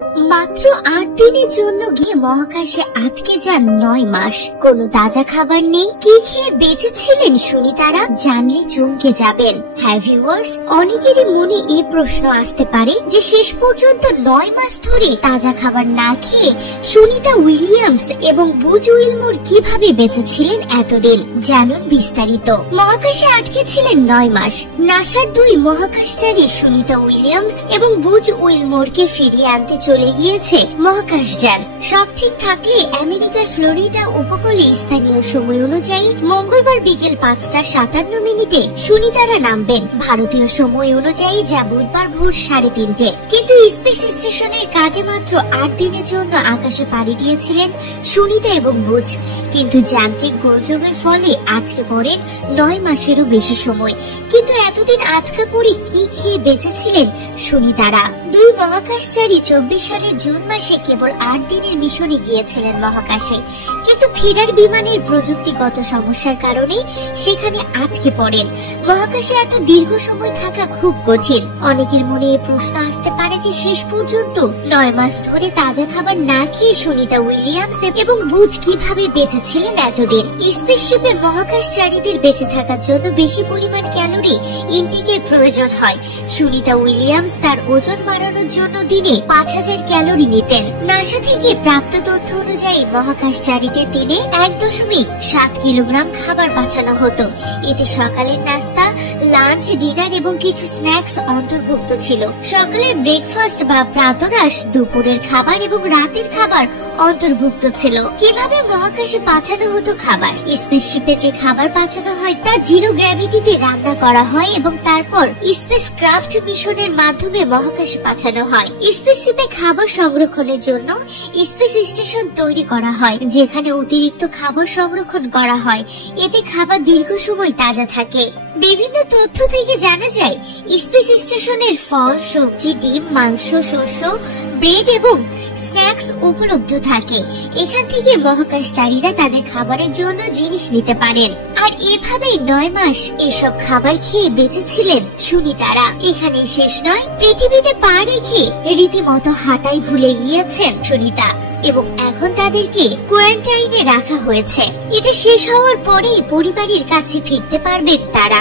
মাত্র ৮ দিনের জন্য গিয়ে মহাকাশে আটকে যান ৯ মাস। কোনো তাজা খাবার নেই। কি খেয়ে বেঁচেছিলেন সুনিতারা? জানলে চমকে যাবেন। হ্যাঁ ভিউয়ার্স, অনেকেরই মনে এই প্রশ্ন আসতে পারে যে শেষ পর্যন্ত ৯ মাস ধরে তাজা খাবার না খেয়ে সুনিতা উইলিয়ামস এবং বুজ উইলমোর কিভাবে বেঁচেছিলেন এতদিন। জানুন বিস্তারিত। মহাকাশে আটকে ছিলেন ৯ মাস। নাসার ২ মহাকাশচারী সুনিতা উইলিয়ামস এবং বুজ উইলমোরকে ফিরিয়ে আনতে চলে গিয়েছে মহাকাশযান। সব ঠিক থাকলে আমেরিকার ফ্লোরিডা উপকূলে স্থানীয় সময় অনুযায়ী মঙ্গলবার বিকেল ৫টা ৫৭ সুনিতারা নামবেন। ভারতীয় সময় অনুযায়ী যা বুধবার ভোর ৩:৩০। কিন্তু স্পেস স্টেশনের কাজে মাত্র ৮ দিনের জন্য আকাশে পাড়ি দিয়েছিলেন সুনিতা এবং বুজ। কিন্তু যান্ত্রিক গোলযোগের ফলে আজকে পড়েন ৯ মাসেরও বেশি সময়। কিন্তু এতদিন আটকা পড়ে কি খেয়ে বেঁচেছিলেন সুনিতারা? ২ মহাকাশচারী ২৪ সালের জুন মাসে কেবল ৮ দিনের মিশনে গিয়েছিলেন মহাকাশে। কিন্তু ফেরার বিমানের প্রযুক্তিগত সমস্যার কারণে সেখানে আটকে পড়েন। মহাকাশে এত দীর্ঘ সময় থাকা খুব কঠিন। অনেকের মনে এই প্রশ্ন আসতে পারে যে শেষ পর্যন্ত ৯ মাস ধরে তাজা খাবার না খেয়ে সুনিতা উইলিয়ামস এবং বুজ কিভাবে বেঁচেছিলেন এতদিন। স্পেসশিপে মহাকাশচারীদের বেঁচে থাকার জন্য বেশি পরিমাণ ক্যালোরি ইনটেকের প্রয়োজন হয়। সুনিতা উইলিয়ামস তার ওজন বাড়ানোর জন্য দিনে ৫,০০০ ক্যালোরি নিতেন। নাসা থেকে প্রাপ্ত তথ্য অনুযায়ী মহাকাশচারীদের দিনে ১.৭ কিলোগ্রাম খাবার পাঠানো হতো। এতে সকালের নাস্তা, লাঞ্চ, ডিনার এবং কিছু স্ন্যাক্স অন্তর্ভুক্ত ছিল। সকালের ব্রেকফাস্ট বা প্রাতরাশ, দুপুরের খাবার এবং রাতের খাবার অন্তর্ভুক্ত ছিল। কিভাবে মহাকাশে পাঠানো হতো খাবার? স্পেসশিপে যে খাবার পাঠানো হয় তা জিরো গ্র্যাভিটিতে রান্না করা হয় এবং তারপর স্পেস ক্রাফট মিশনের মাধ্যমে মহাকাশে পাঠানো হয়। স্পেসশিপে খাবার সংরক্ষণের জন্য স্পেস স্টেশন তৈরি করা হয়, যেখানে অতিরিক্ত খাবার সংরক্ষণ করা হয়। এতে খাবার দীর্ঘ সময় তাজা থাকে। বিভিন্ন তথ্য থেকে জানা যায় স্পেস স্টেশনের ফল, সবজি, ডিম, মাংস, শস্য, ব্রেড এবং স্ন্যাক্স উপলব্ধ থাকে। এখান থেকে মহাকাশচারীরা তাদের খাবারের জন্য জিনিস নিতে পারেন। আর এভাবেই ৯ মাস এসব খাবার খেয়ে বেঁচেছিলেন সুনিতারা। এখানে শেষ নয়, পৃথিবীতে পা রেখে রীতিমতো হাঁটাই ভুলে গিয়েছেন সুনিতা এবং এখন তাদেরকে কোয়ারেন্টাইনে রাখা হয়েছে। এটা শেষ হওয়ার পরেই পরিবারের কাছে ফিরতে পারবেন তারা।